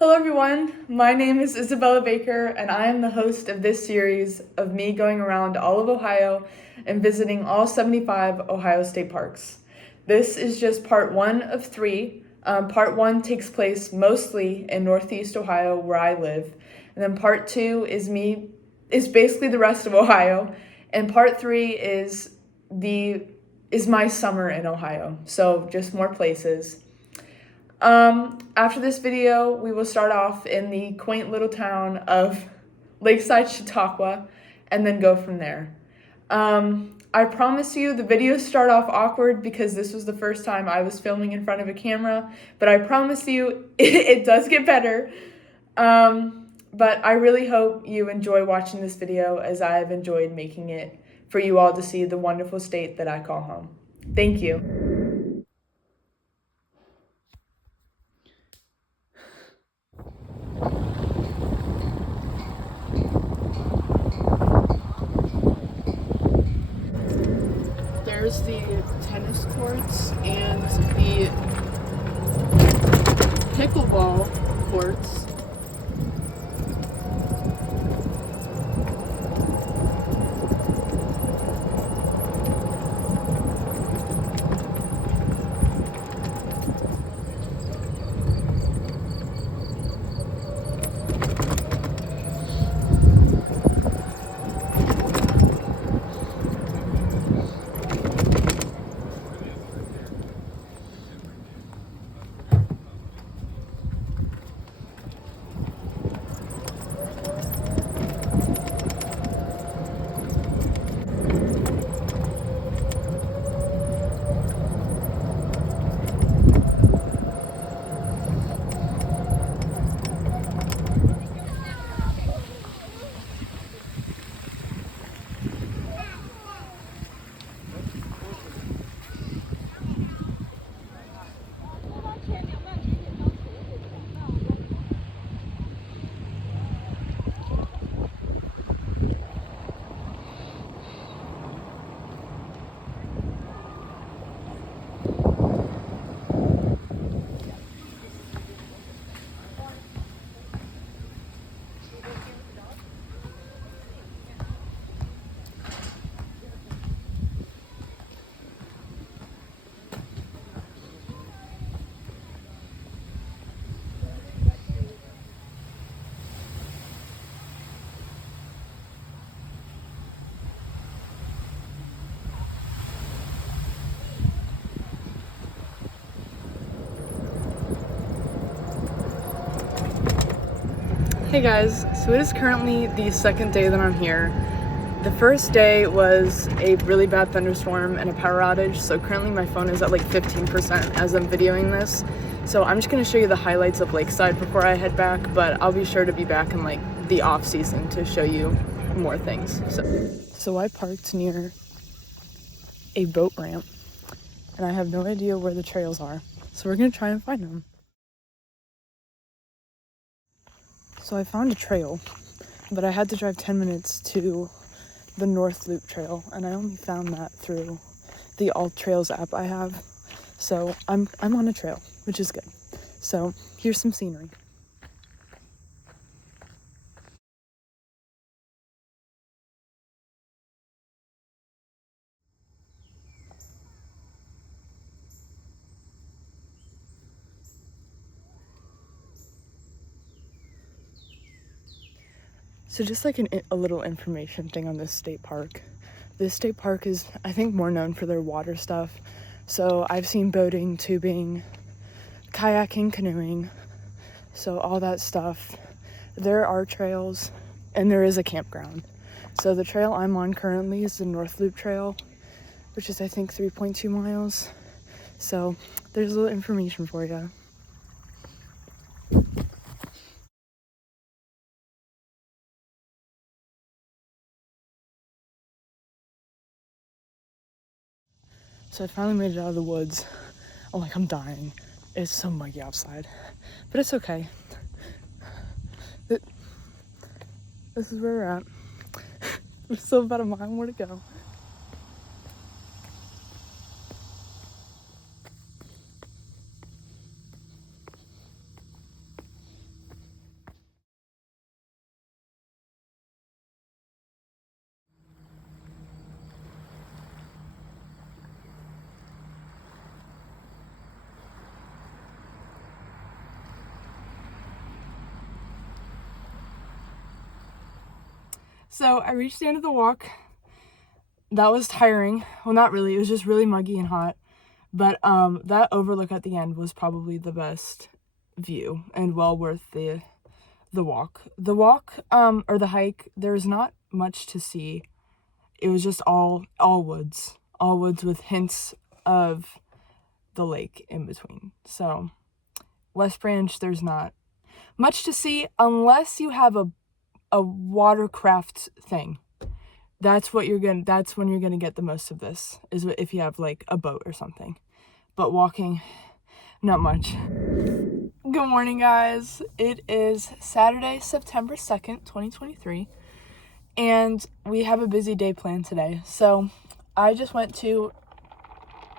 Hello everyone, my name is Isabella Baker and I am the host of this series of me going around all of Ohio and visiting all 75 Ohio state parks. This is just part one of three. Part one takes place mostly in Northeast Ohio where I live, and then part two is basically the rest of Ohio, and part three is my summer in Ohio, so just more places. After this video, we will start off in the quaint little town of Lakeside, Chautauqua, and then go from there. I promise you the videos start off awkward because this was the first time I was filming in front of a camera, but I promise you it does get better. But I really hope you enjoy watching this video as I have enjoyed making it for you all to see the wonderful state that I call home. Thank you. There's the tennis courts and the pickleball courts. Hey guys, so it is currently the second day that I'm here. The first day was a really bad thunderstorm and a power outage, so currently my phone is at like 15% as I'm videoing this. So I'm just going to show you the highlights of Lakeside before I head back, but I'll be sure to be back in like the off season to show you more things. So I parked near a boat ramp and I have no idea where the trails are, so we're going to try and find them. So I found a trail, but I had to drive 10 minutes to the North Loop Trail, and I only found that through the All Trails app I have. So I'm on a trail, which is good. So here's some scenery. So just like a little information thing on this state park. This state park is, I think, more known for their water stuff. So I've seen boating, tubing, kayaking, canoeing, so all that stuff. There are trails, and there is a campground. So the trail I'm on currently is the North Loop Trail, which is, I think, 3.2 miles. So there's a little information for you. So I finally made it out of the woods. I'm dying. It's so muggy outside, but it's okay. This is where we're at. There's still about a mile more to go. So I reached the end of the walk. That was tiring. Well, not really. It was just really muggy and hot. But that overlook at the end was probably the best view and well worth the walk. The walk or the hike, there's not much to see. It was just all woods. All woods with hints of the lake in between. So West Branch, there's not much to see unless you have a watercraft thing. That's when you're gonna get the most of this, is if you have like a boat or something. But walking, not much. Good morning, guys. It is Saturday, September 2nd, 2023, and we have a busy day planned today. So I just went to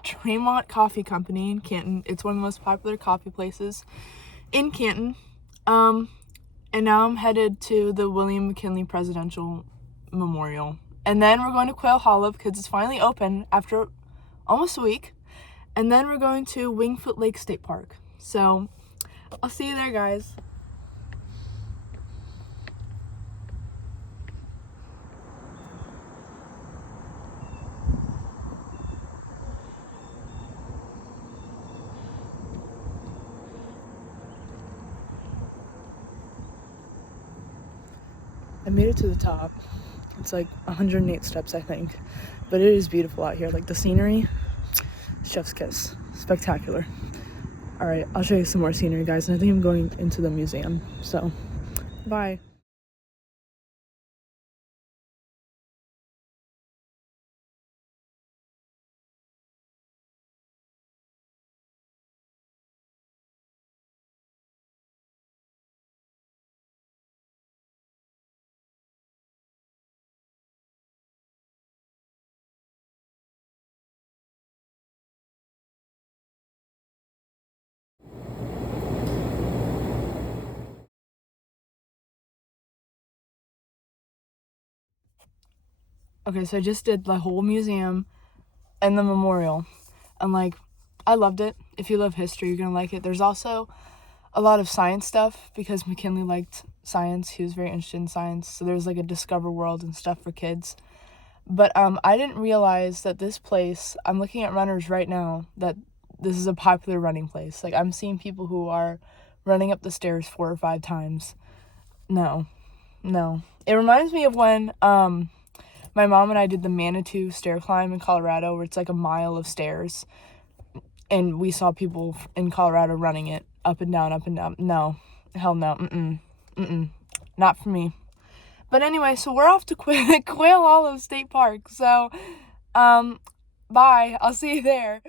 Tremont Coffee Company in Canton. It's one of the most popular coffee places in Canton. And now I'm headed to the William McKinley Presidential Memorial. And then we're going to Quail Hollow because it's finally open after almost a week. And then we're going to Wingfoot Lake State Park. So I'll see you there, guys. I made it to the top. It's like 108 steps, I think. But it is beautiful out here. Like the scenery, chef's kiss. Spectacular. All right, I'll show you some more scenery, guys. And I think I'm going into the museum. So, bye. Okay, so I just did the whole museum and the memorial. And like, I loved it. If you love history, you're gonna like it. There's also a lot of science stuff because McKinley liked science. He was very interested in science. So there's like a Discover World and stuff for kids. But I didn't realize that this place, I'm looking at runners right now, that this is a popular running place. Like, I'm seeing people who are running up the stairs 4 or 5 times. No. It reminds me of when my mom and I did the Manitou stair climb in Colorado, where it's like a mile of stairs. And we saw people in Colorado running it up and down, up and down. No. Hell no. Not for me. But anyway, so we're off to Quail Hollow State Park. So, bye. I'll see you there.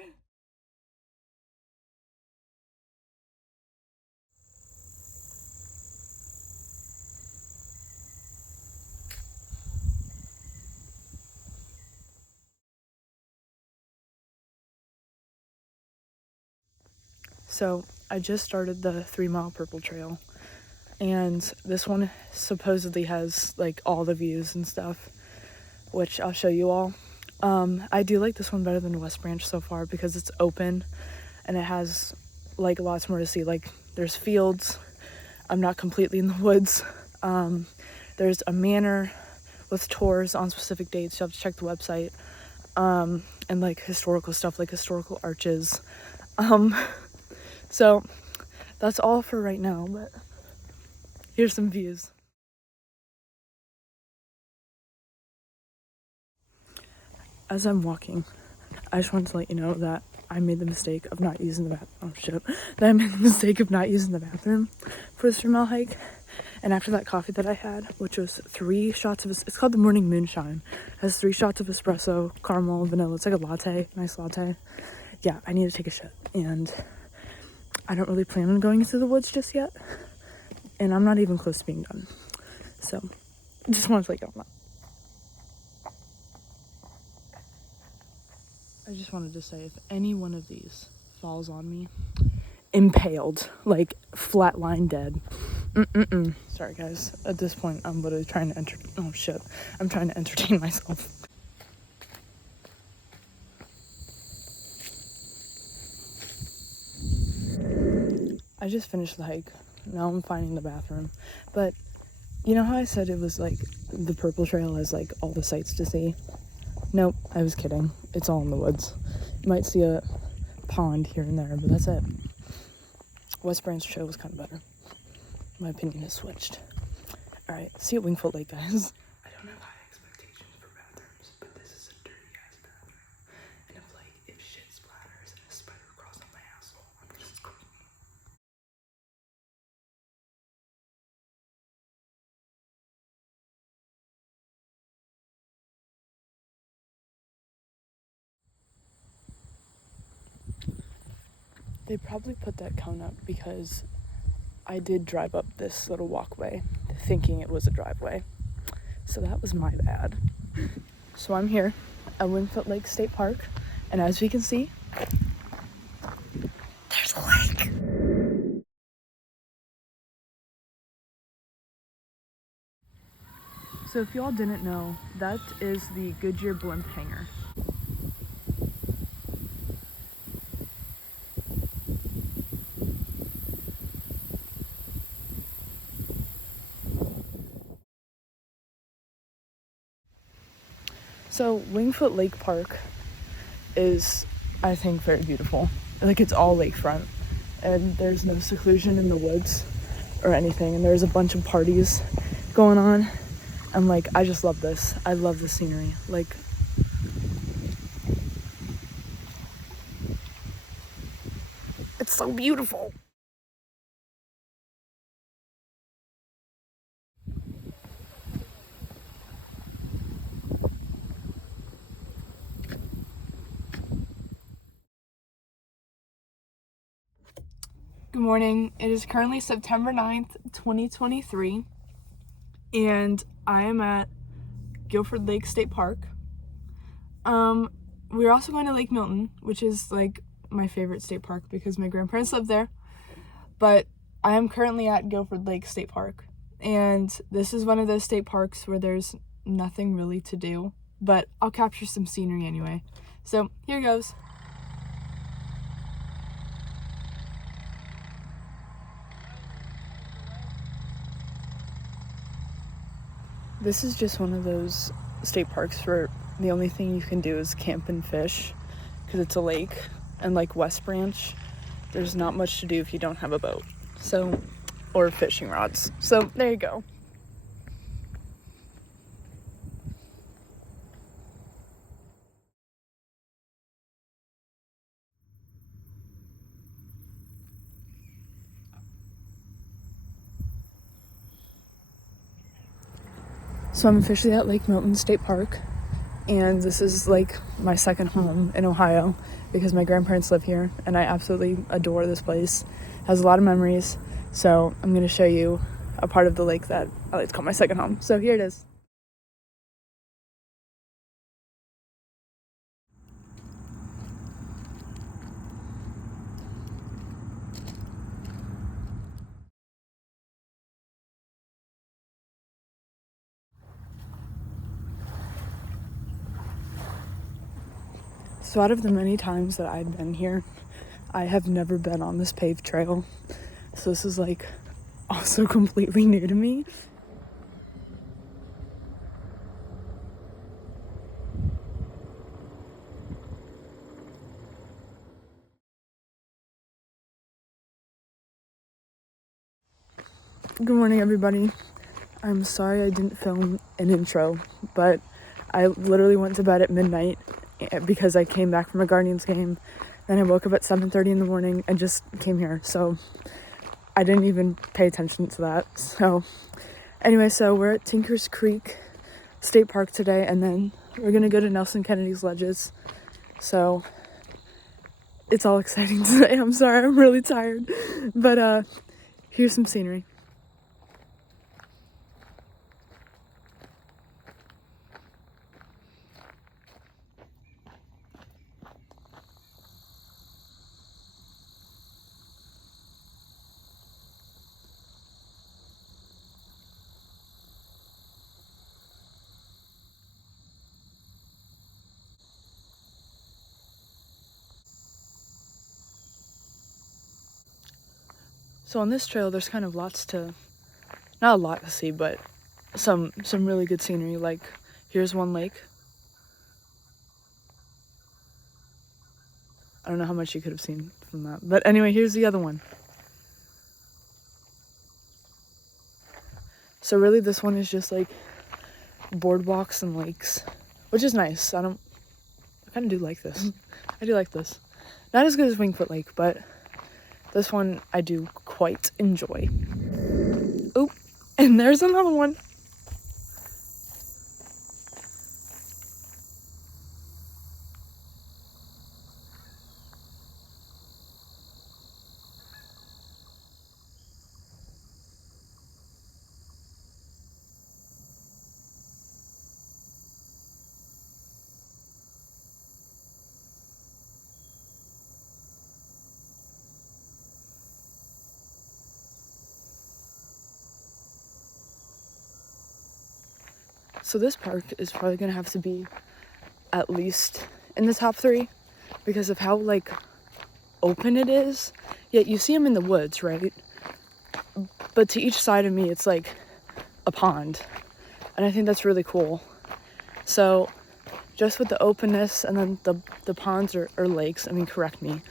So, I just started the 3 Mile Purple Trail. And this one supposedly has, like, all the views and stuff, which I'll show you all. I do like this one better than West Branch so far because it's open and it has, like, lots more to see. Like, there's fields. I'm not completely in the woods. There's a manor with tours on specific dates. You have to check the website. And, like, historical stuff, like historical arches. So that's all for right now, but here's some views. As I'm walking, I just wanted to let you know that I made the mistake of not using the bathroom for this 3 mile hike. And after that coffee that I had, which was 3 shots of, it's called the Morning Moonshine. It has 3 shots of espresso, caramel, vanilla. It's like a latte, nice latte. Yeah, I need to take a shit. And I don't really plan on going into the woods just yet. And I'm not even close to being done. So, just wanted to let you know that. I just wanted to say, if any one of these falls on me, impaled, like flatline dead. Sorry guys, at this point I'm literally trying to I'm trying to entertain myself. I just finished the hike. Now I'm finding the bathroom. But You know how I said it was like the purple trail has like all the sights to see? Nope, I was kidding. It's all in the woods. You might see a pond here and there, but that's it. West Branch Trail was kind of better. My opinion has switched. Alright, see you at Wingfoot Lake, guys. I don't have high expectations for bathrooms, but this is a dirty ass bathroom. And if shit splatters and a spider crawls on my asshole, I'm just screaming. They probably put that cone up because I did drive up this little walkway thinking it was a driveway. So that was my bad. So I'm here at Wingfoot Lake State Park, and as we can see, there's a lake. So if y'all didn't know, that is the Goodyear blimp hangar. So Wingfoot Lake Park is, I think, very beautiful. Like, it's all lakefront, and there's no seclusion in the woods or anything, and there's a bunch of parties going on, and like, I just love this. I love the scenery. Like, it's so beautiful. Good morning. It is currently September 9th, 2023, and I am at Guilford Lake State Park. We're also going to Lake Milton, which is like my favorite state park because my grandparents live there. But I am currently at Guilford Lake State Park, and this is one of those state parks where there's nothing really to do, but I'll capture some scenery anyway. So here goes. This is just one of those state parks where the only thing you can do is camp and fish because it's a lake, and like West Branch, there's not much to do if you don't have a boat, so, or fishing rods. So there you go. So I'm officially at Lake Milton State Park, and this is like my second home in Ohio because my grandparents live here, and I absolutely adore this place. It has a lot of memories, so I'm going to show you a part of the lake that I like to call my second home. So here it is. So out of the many times that I've been here, I have never been on this paved trail. So this is like also completely new to me. Good morning, everybody. I'm sorry I didn't film an intro, but I literally went to bed at midnight because I came back from a Guardians game. Then I woke up at 7:30 in the morning and just came here. So I didn't even pay attention to that. So anyway, so we're at Tinker's Creek State Park today, and then we're gonna go to Nelson Kennedy's Ledges. So it's all exciting today. I'm sorry, I'm really tired. But here's some scenery. So on this trail, there's kind of not a lot to see, but some really good scenery. Like, here's one lake. I don't know how much you could have seen from that, but anyway, here's the other one. So really this one is just like boardwalks and lakes, which is nice. I kind of do like this. I do like this. Not as good as Wingfoot Lake, but this one I do quite enjoy. Oh, and there's another one. So this park is probably gonna have to be at least in the top 3 because of how like open it is. Yet you see them in the woods, right? But to each side of me, it's like a pond, and I think that's really cool. So just with the openness and then the ponds or lakes, I mean, correct me,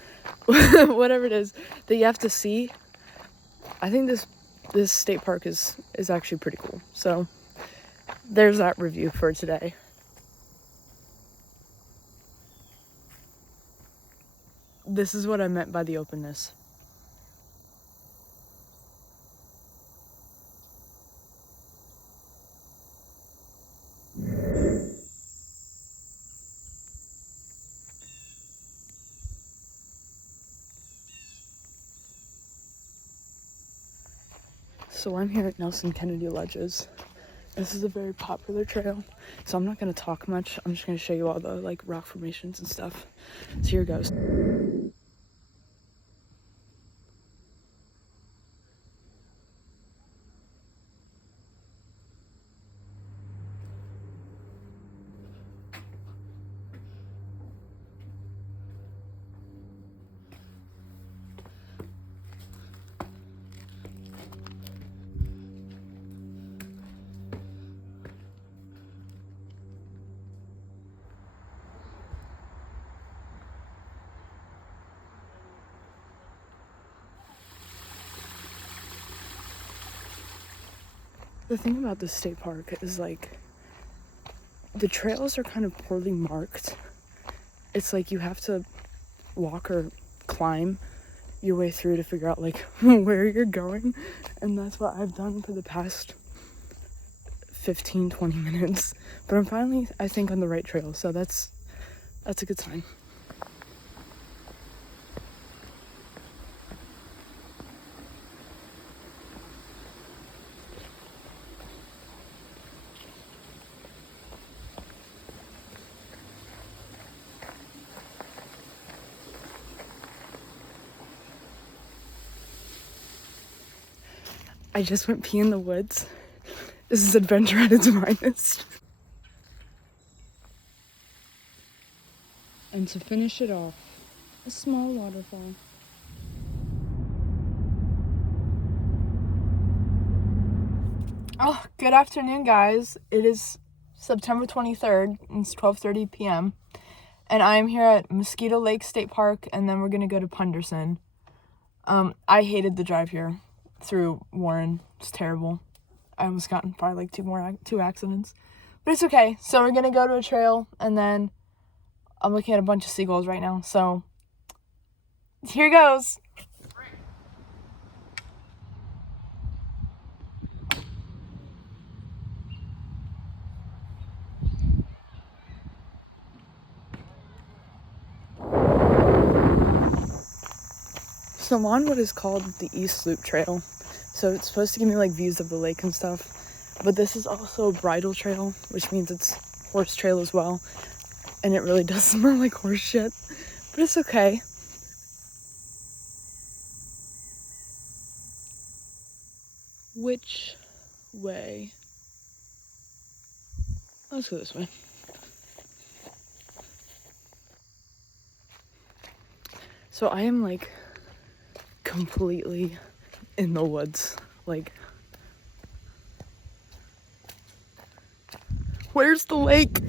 whatever it is that you have to see, I think this state park is actually pretty cool. So there's that review for today. This is what I meant by the openness. So I'm here at Nelson Kennedy Ledges. This is a very popular trail, so I'm not going to talk much. I'm just going to show you all the like rock formations and stuff. So here goes. The thing about this state park is like the trails are kind of poorly marked. It's like you have to walk or climb your way through to figure out like where you're going, and that's what I've done for the past 15-20 minutes. But I'm finally, I think, on the right trail, so that's a good sign. I just went pee in the woods. This is adventure at its finest. And to finish it off, a small waterfall. Oh, good afternoon, guys. It is September 23rd, and it's 12:30 p.m. And I'm here at Mosquito Lake State Park, and then we're gonna go to Punderson. I hated the drive here through Warren. It's terrible. I almost got in probably like two accidents, but it's okay. So we're gonna go to a trail, and then I'm looking at a bunch of seagulls right now. So here goes. So I'm on what is called the East Loop Trail. So it's supposed to give me like views of the lake and stuff. But this is also a bridle trail, which means it's horse trail as well. And it really does smell like horse shit. But it's okay. Which way? Let's go this way. So I am like completely in the woods. Like, Where's the lake?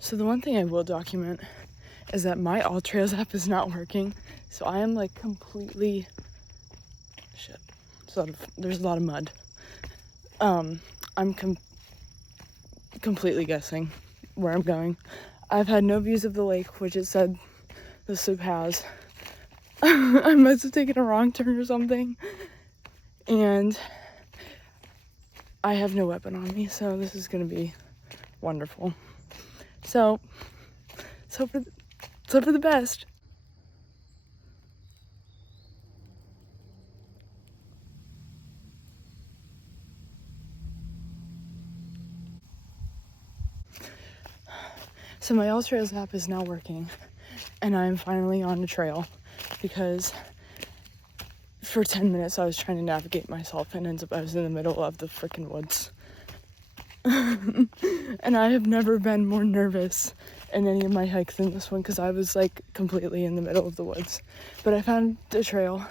So the one thing I will document is that my All Trails app is not working. So I am like completely, shit, there's a lot of mud. I'm completely guessing where I'm going. I've had no views of the lake, which it said the sloop has. I must have taken a wrong turn or something. And I have no weapon on me, so this is gonna be wonderful. So hope for the best. So my All Trails app is now working, and I'm finally on a trail, because for 10 minutes I was trying to navigate myself and ends up I was in the middle of the freaking woods. And I have never been more nervous in any of my hikes than this one, because I was like completely in the middle of the woods. But I found the trail,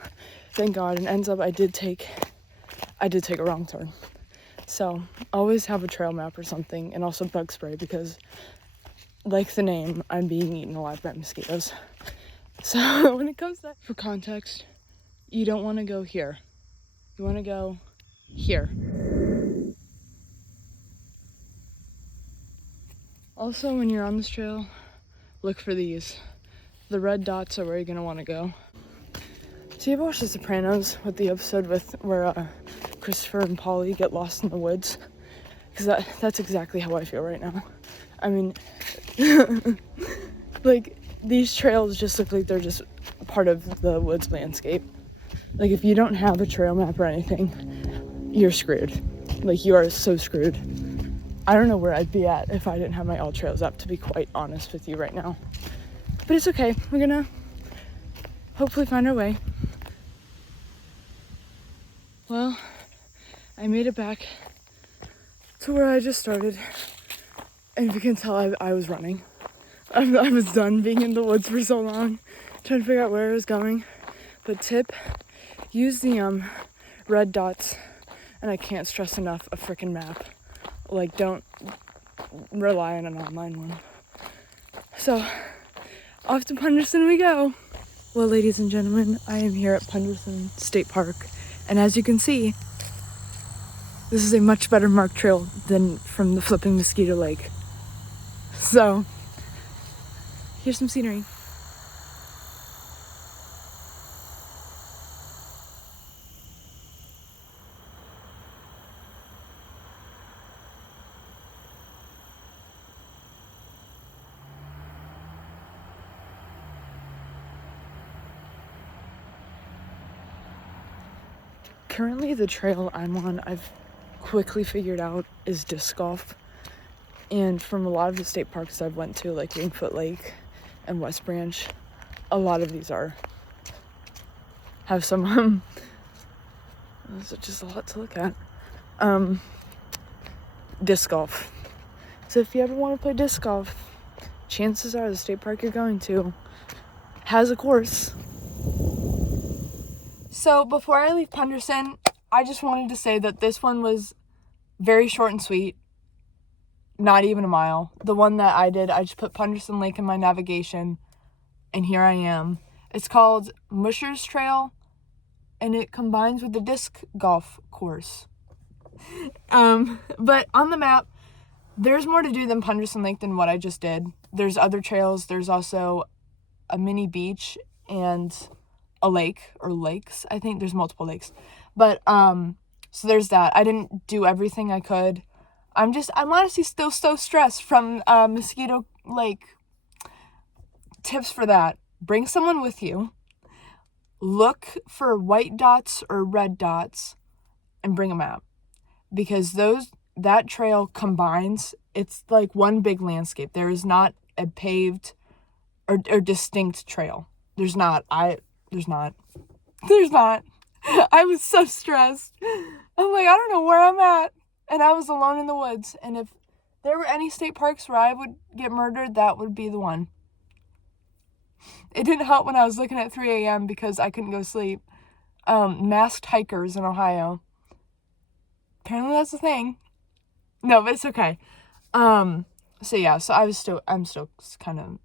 thank God, and ends up I did take a wrong turn. So always have a trail map or something, and also bug spray, because like the name, I'm being eaten alive by mosquitoes. So when it comes to that, for context, you don't want to go here. You want to go here. Also, when you're on this trail, look for these. The red dots are where you're gonna want to go. So you ever watched The Sopranos with the episode where Christopher and Polly get lost in the woods? Because that's exactly how I feel right now. I mean, like, these trails just look like they're just part of the woods landscape. Like, if you don't have a trail map or anything, you're screwed. Like, you are so screwed. I don't know where I'd be at if I didn't have my All Trails app, to be quite honest with you right now. But it's okay. We're gonna hopefully find our way. Well, I made it back to where I just started. And if you can tell, I was running. I was done being in the woods for so long, trying to figure out where I was going. But tip, use the red dots, and I can't stress enough, a freaking map. Like, don't rely on an online one. So, off to Punderson we go. Well, ladies and gentlemen, I am here at Punderson State Park, and as you can see, this is a much better marked trail than from the flipping Mosquito Lake. So, here's some scenery. Currently, the trail I'm on, I've quickly figured out, is disc golf. And from a lot of the state parks I've went to, like Wingfoot Lake and West Branch, a lot of these have some, there's just a lot to look at. Disc golf. So if you ever want to play disc golf, chances are the state park you're going to has a course. So before I leave Punderson, I just wanted to say that this one was very short and sweet. Not even a mile. The one that I did, I just put Punderson Lake in my navigation, and here I am. It's called Musher's Trail, and it combines with the disc golf course. But on the map, there's more to do than Punderson Lake than what I just did. There's other trails. There's also a mini beach and a lake, or lakes. I think there's multiple lakes. But, so there's that. I didn't do everything I could. I'm honestly still so stressed from Mosquito Lake. Tips for that: bring someone with you, look for white dots or red dots, and bring a map, because that trail combines. It's like one big landscape. There is not a paved or distinct trail. There's not. I was so stressed. I'm like, I don't know where I'm at. And I was alone in the woods. And if there were any state parks where I would get murdered, that would be the one. It didn't help when I was looking at 3 a.m. because I couldn't go to sleep. Masked hikers in Ohio. Apparently that's a thing. No, but it's okay. So yeah, so I'm still kind of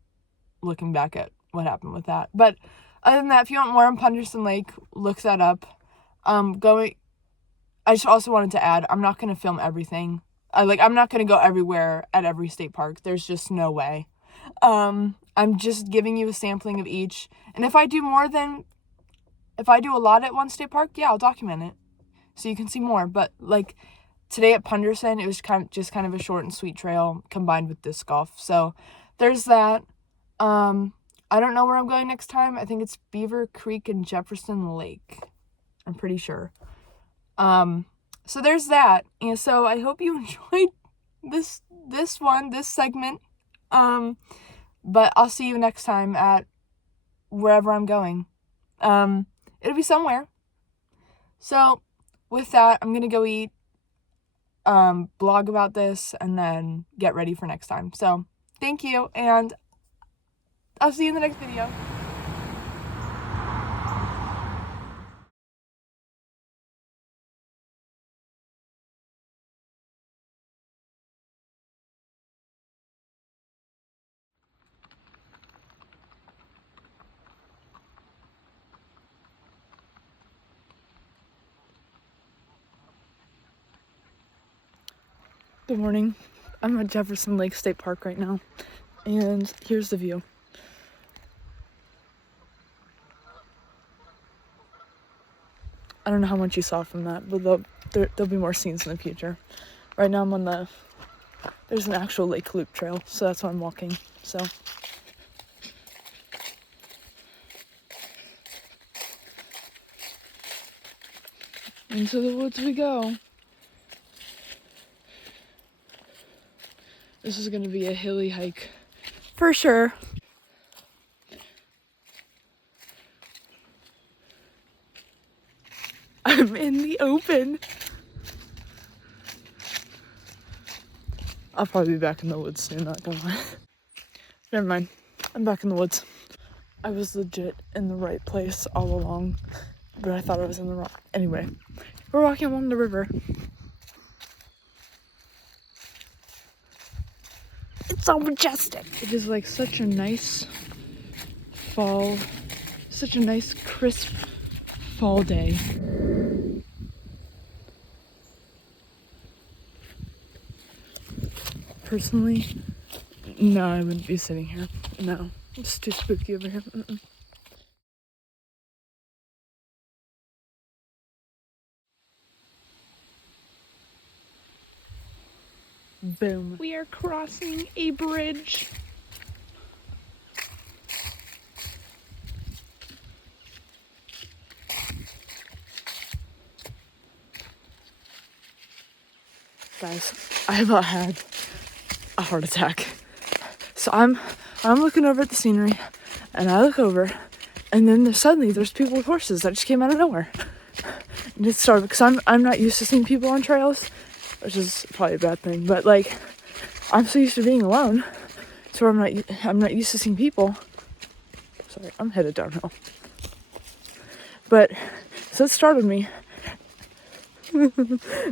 looking back at what happened with that. But other than that, if you want more on Punderson Lake, look that up. I just also wanted to add, I'm not going to film everything. I'm not going to go everywhere at every state park. There's just no way. I'm just giving you a sampling of each. And if I do a lot at one state park, yeah, I'll document it so you can see more. But like today at Punderson, it was kind of a short and sweet trail combined with disc golf. So there's that. I don't know where I'm going next time. I think it's Beaver Creek and Jefferson Lake. I'm pretty sure. So there's that. And so I hope you enjoyed this segment. But I'll see you next time at wherever I'm going. It'll be somewhere. So with that, I'm going to go eat, blog about this, and then get ready for next time. So thank you, and I'll see you in the next video. Good morning. I'm at Jefferson Lake State Park right now, and here's the view. I don't know how much you saw from that, but there'll be more scenes in the future. Right now I'm there's an actual lake loop trail, so that's why I'm walking, so. Into the woods we go. This is gonna be a hilly hike, for sure. I'm in the open. I'll probably be back in the woods soon, not gonna lie. Never mind, I'm back in the woods. I was legit in the right place all along, but I thought I was in the wrong. Anyway, we're walking along the river. It's so majestic. It is like such a nice fall, such a nice crisp fall day. Personally, no, I wouldn't be sitting here. No, it's too spooky over here. Boom. We are crossing a bridge. Guys, I about had a heart attack. So I'm looking over at the scenery, and I look over, and then suddenly there's people with horses that just came out of nowhere. And it started because I'm not used to seeing people on trails, which is probably a bad thing. But like, I'm so used to being alone, so I'm not used to seeing people. Sorry, I'm headed downhill. But so it startled me, and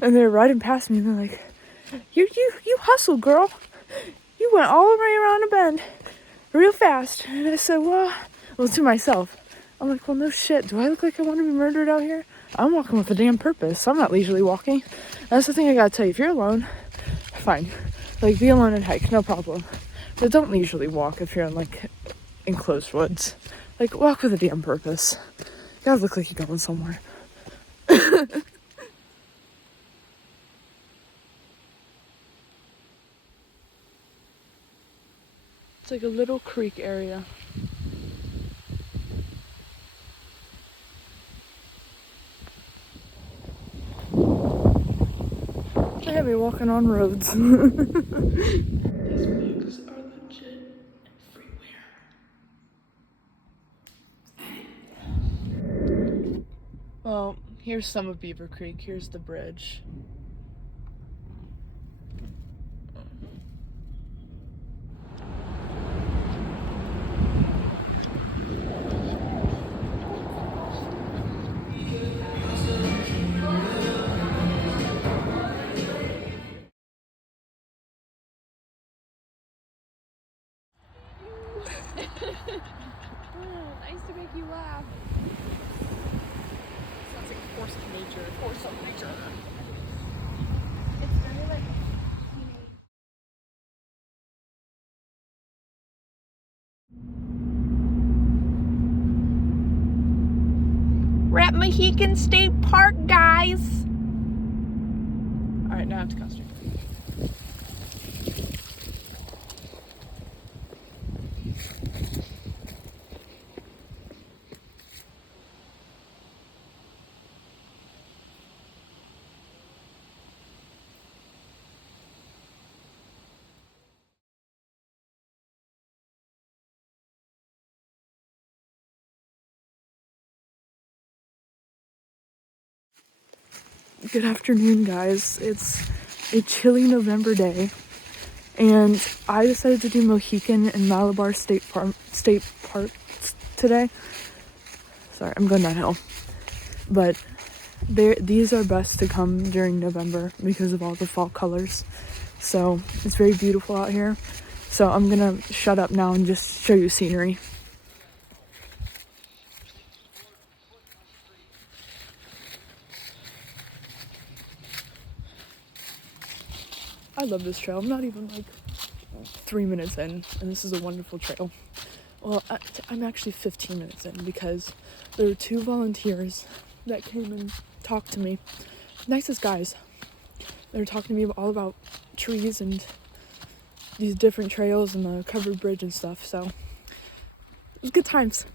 they were riding past me, and they're like, "You hustle, girl. You went all the way around a bend, real fast." And I said, well, to myself, I'm like, well, no shit. Do I look like I want to be murdered out here? I'm walking with a damn purpose. I'm not leisurely walking. That's the thing I gotta tell you. If you're alone, fine. Like, be alone and hike, no problem. But don't leisurely walk if you're in, like, enclosed woods. Like, walk with a damn purpose. You gotta look like you're going somewhere. It's like a little creek area. I have me walking on roads. These views are legit everywhere. Well, here's some of Beaver Creek. Here's the bridge. Nice to make you laugh. Sounds like a force of nature. Force of nature. It's very like We're at Mohican State Park, guys. Alright, now I have to concentrate. Good afternoon, guys. It's a chilly November day, and I decided to do Mohican and Malabar State Parks today. Sorry, I'm going downhill. But these are best to come during November because of all the fall colors. So it's very beautiful out here. So I'm gonna shut up now and just show you scenery. I love this trail. I'm not even like 3 minutes in, and this is a wonderful trail. Well, I'm actually 15 minutes in because there were 2 volunteers that came and talked to me. Nicest guys. They were talking to me all about trees and these different trails and the covered bridge and stuff, so it was good times.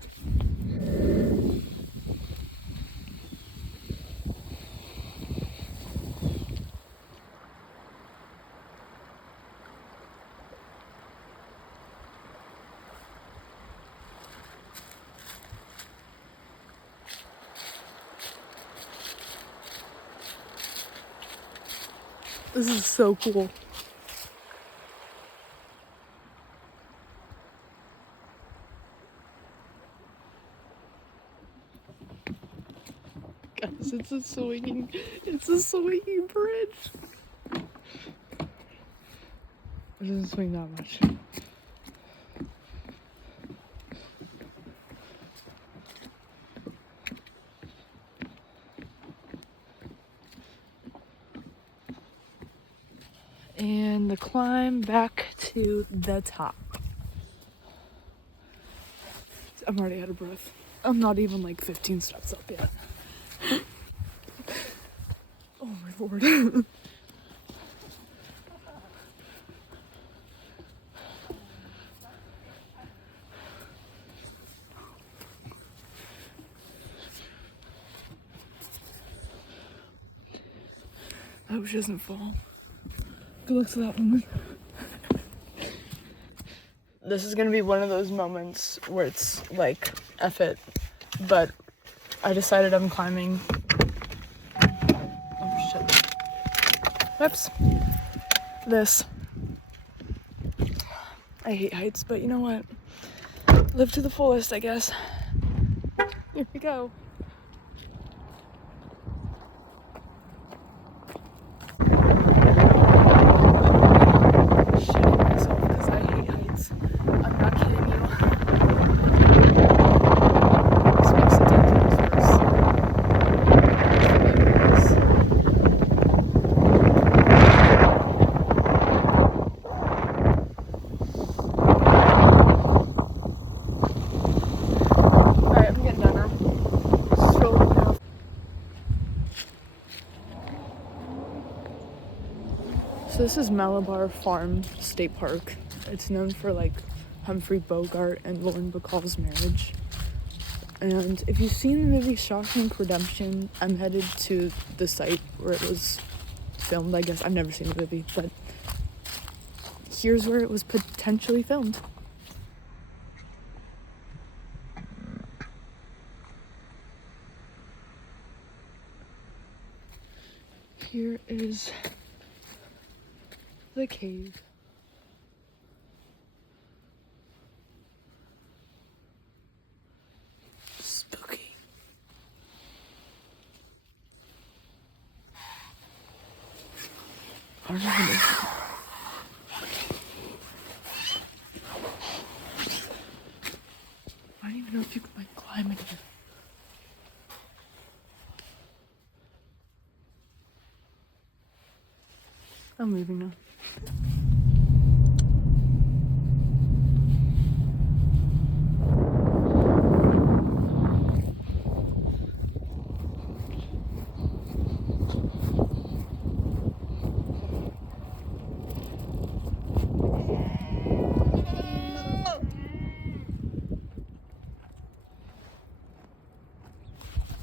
This is so cool. Guys, it's a swinging bridge. It doesn't swing that much. And the climb back to the top. I'm already out of breath. I'm not even like 15 steps up yet. Oh my lord. I hope she doesn't fall. Good luck to that one. This is gonna be one of those moments where it's like, F it. But I decided I'm climbing. Oh shit. Whoops. This. I hate heights, but you know what? Live to the fullest, I guess. Here we go. So this is Malabar Farm State Park. It's known for like Humphrey Bogart and Lauren Bacall's marriage. And if you've seen the movie Shawshank Redemption, I'm headed to the site where it was filmed, I guess. I've never seen the movie, but here's where it was potentially filmed. Here is the cave. Spooky. I don't even know. I don't even know if you can like climb in here. I'm leaving now.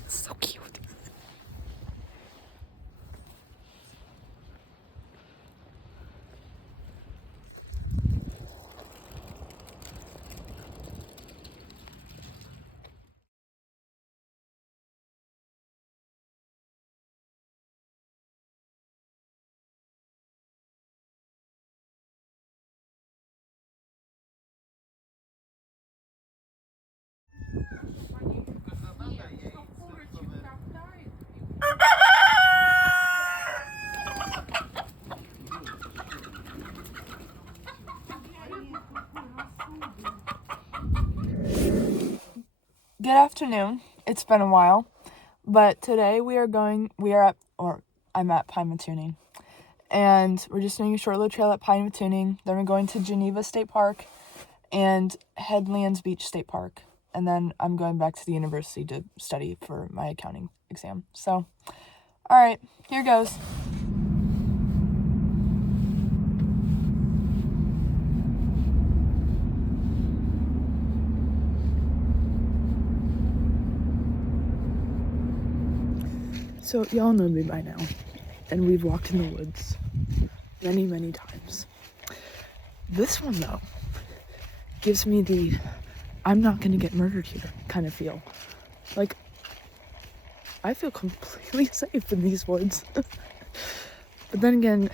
So cute. Good afternoon. It's been a while, but today I'm at Pymatuning, and we're just doing a short little trail at Pymatuning. Then we're going to Geneva State Park and Headlands Beach State Park, and then I'm going back to the university to study for my accounting exam. So, all right, here goes. So y'all know me by now, and we've walked in the woods many, many times. This one, though, gives me the I'm not gonna get murdered here kind of feel. Like, I feel completely safe in these woods. But then again,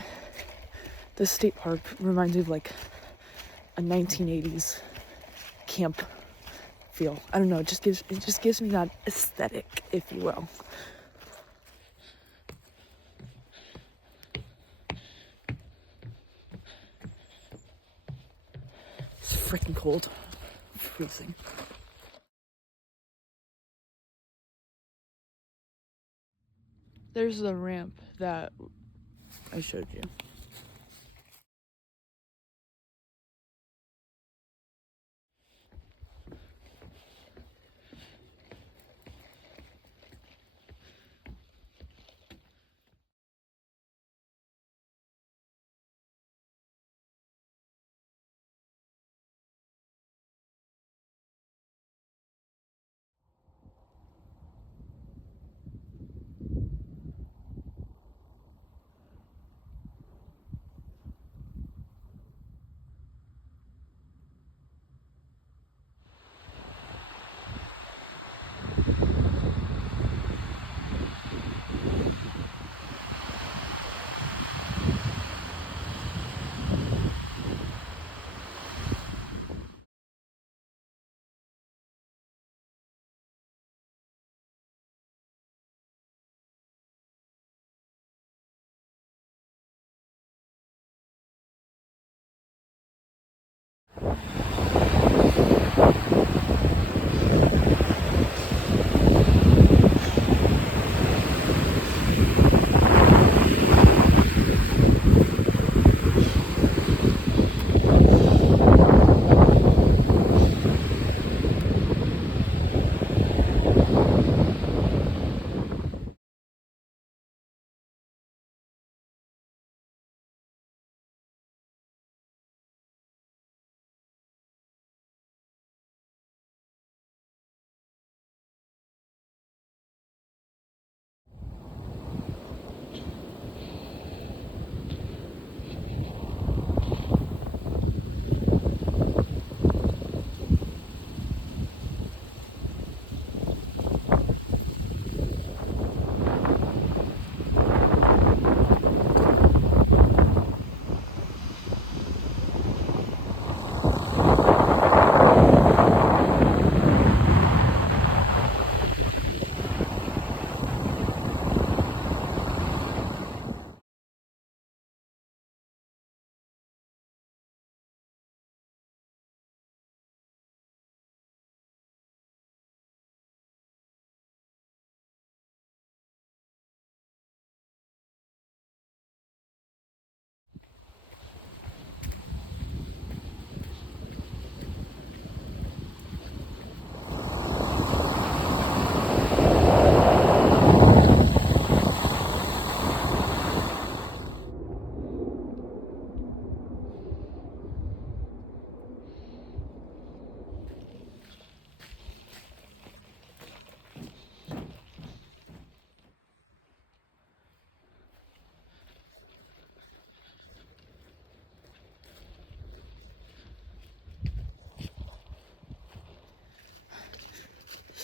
the state park reminds me of like a 1980s camp feel. I don't know, it just gives me that aesthetic, if you will. It's freaking cold. I'm freezing. There's the ramp that I showed you.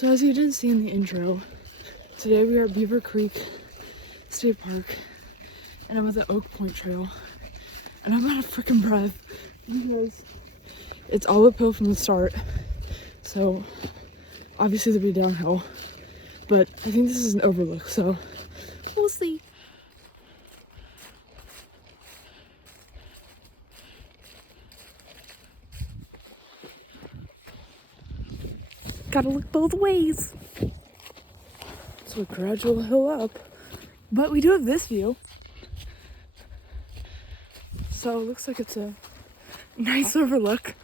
So as you didn't see in the intro, today we are at Beaver Creek State Park, and I'm at the Oak Point Trail, and I'm out of freaking breath because it's all uphill from the start. So obviously there'll be downhill, but I think this is an overlook, so we'll see. Gotta look both ways. So a gradual hill up, but we do have this view. So it looks like it's a nice overlook.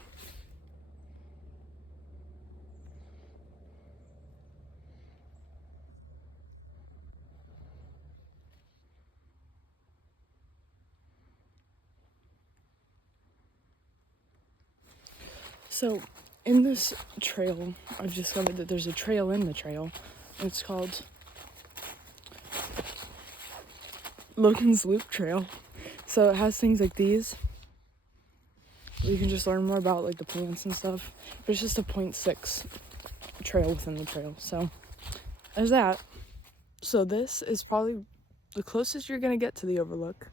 So in this trail, I've discovered that there's a trail in the trail. It's called Logan's Loop Trail. So it has things like these. You can just learn more about like the plants and stuff. But it's just a 0.6 trail within the trail. So there's that. So this is probably the closest you're gonna get to the overlook.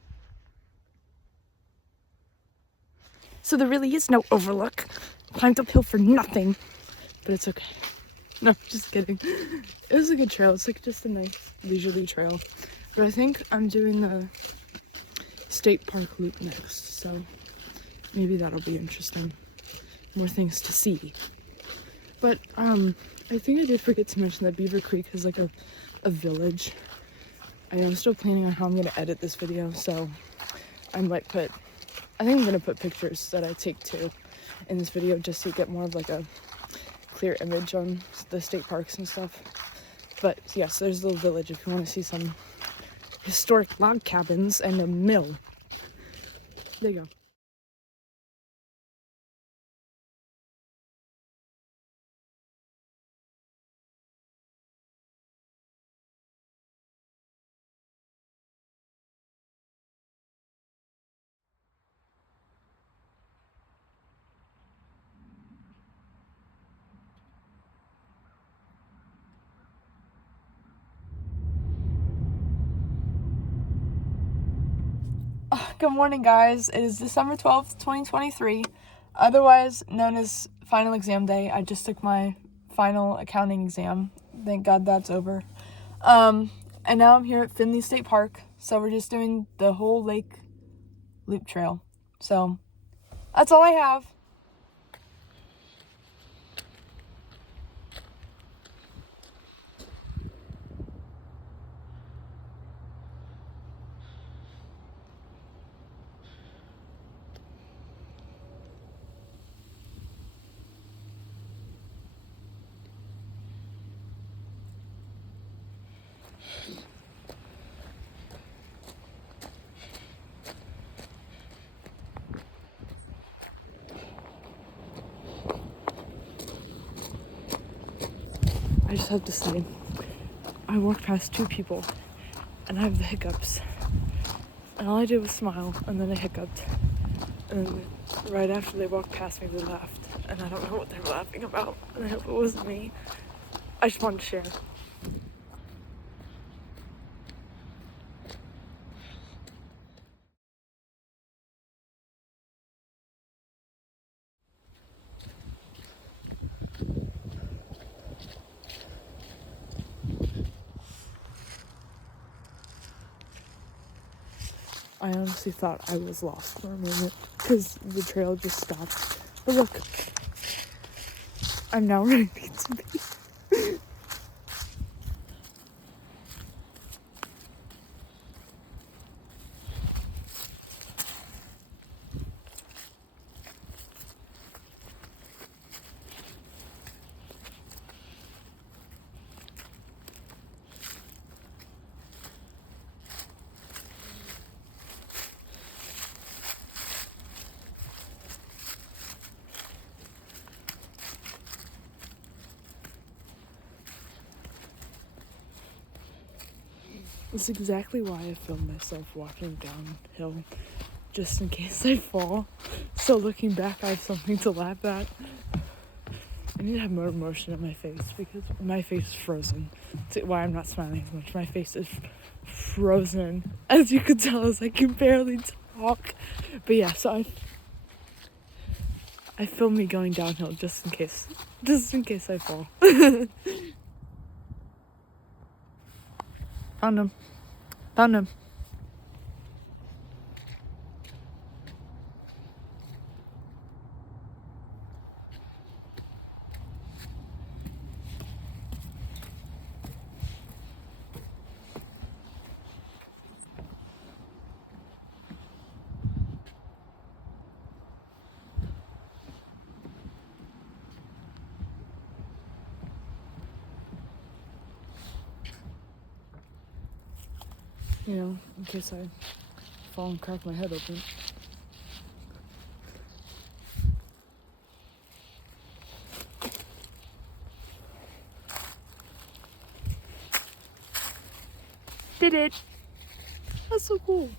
So there really is no overlook. Climbed uphill for nothing, but it's okay. No, just kidding. It was a good trail. It's like just a nice leisurely trail. But I think I'm doing the state park loop next, so maybe that'll be interesting. More things to see. But I think I did forget to mention that Beaver Creek has like a village. I am still planning on how I'm gonna edit this video, so I think I'm gonna put pictures that I take too in this video just to get more of like a clear image on the state parks and stuff. But yes, there's a little village if you want to see some historic log cabins and a mill. There you go. Good morning, guys. It is December 12th, 2023, otherwise known as final exam day. I just took my final accounting exam. Thank God that's over. And now I'm here at Findley State Park. So we're just doing the whole lake loop trail. So that's all I have. I just have to say, I walked past two people and I have the hiccups. And all I did was smile and then I hiccuped. And right after they walked past me, they laughed. And I don't know what they were laughing about. And I hope it wasn't me. I just wanted to share. I honestly thought I was lost for a minute because the trail just stopped. But look, I'm now where I need to be. That's exactly why I filmed myself walking downhill, just in case I fall. So looking back, I have something to laugh at. I need to have more motion in my face because my face is frozen. That's why I'm not smiling as much. My face is frozen. As you can tell, as I can barely talk. But yeah, so I filmed me going downhill just in case I fall. Found him. You know, in case I fall and crack my head open. Did it! That's so cool.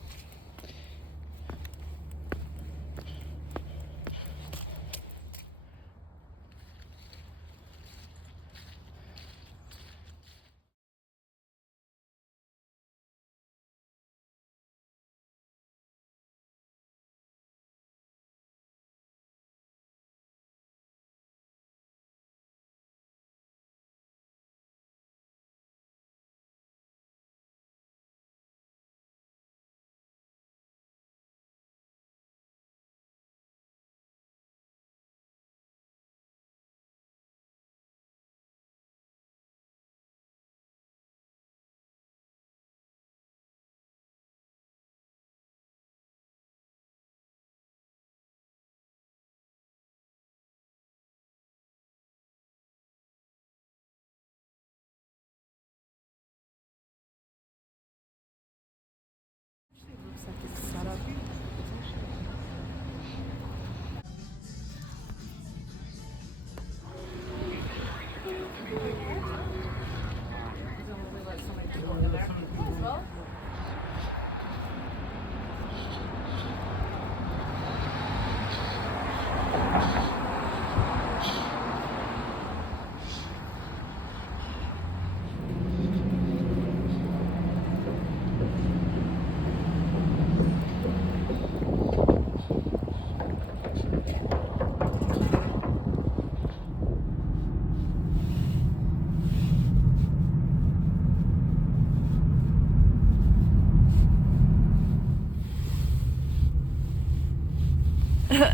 Looks like it's set up.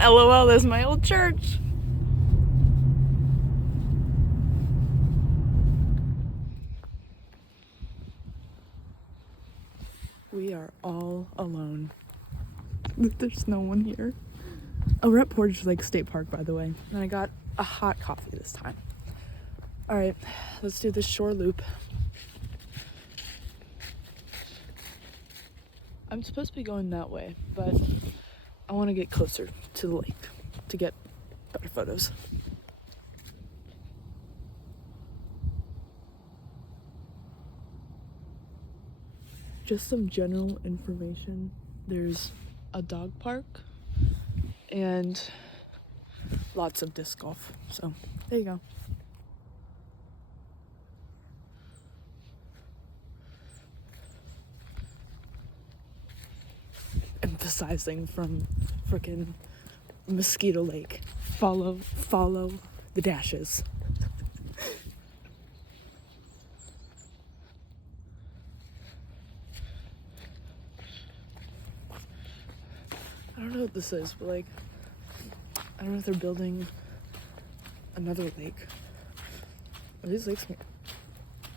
LOL, there's my old church. We are all alone. There's no one here. Oh, we're at Portage Lake State Park, by the way. And I got a hot coffee this time. Alright, let's do this shore loop. I'm supposed to be going that way, but I want to get closer to the lake to get better photos. Just some general information. There's a dog park and lots of disc golf. So there you go. Emphasizing from frickin' Mosquito Lake. Follow the dashes. I don't know what this is, but like, I don't know if they're building another lake. Are these lakes?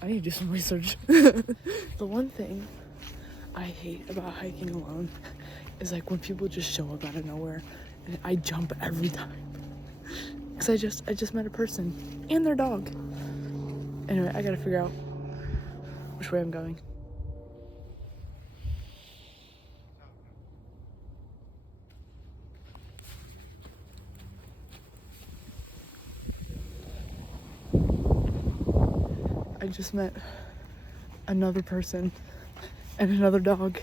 I need to do some research. The one thing I hate about hiking alone is like when people just show up out of nowhere and I jump every time. Cause I just met a person and their dog. Anyway, I gotta figure out which way I'm going. I just met another person and another dog.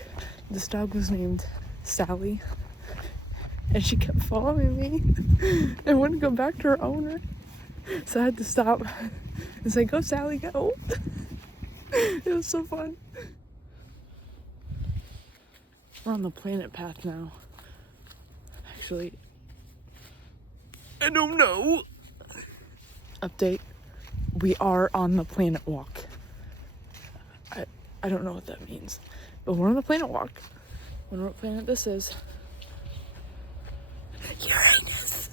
This dog was named Sally, and she kept following me and wouldn't go back to her owner. So I had to stop and say, go Sally, go. It was so fun. We're on the planet path now. Actually, I don't know. Update. We are on the planet walk. I don't know what that means. But we're on the planet walk. I wonder what planet this is. Uranus!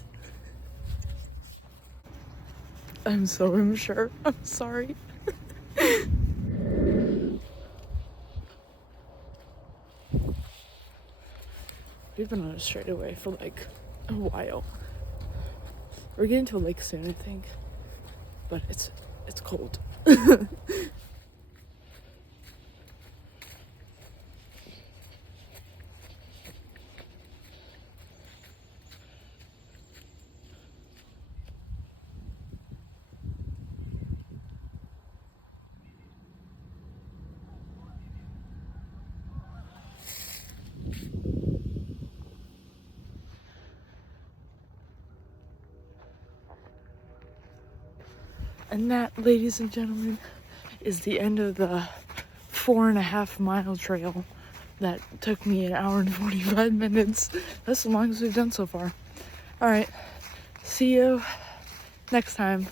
I'm so immature. I'm sorry. We've been on a straightaway for like a while. We're getting to a lake soon, I think. But it's cold. And that, ladies and gentlemen, is the end of the 4.5 mile trail that took me 1 hour and 45 minutes. That's the longest we've done so far. All right, see you next time.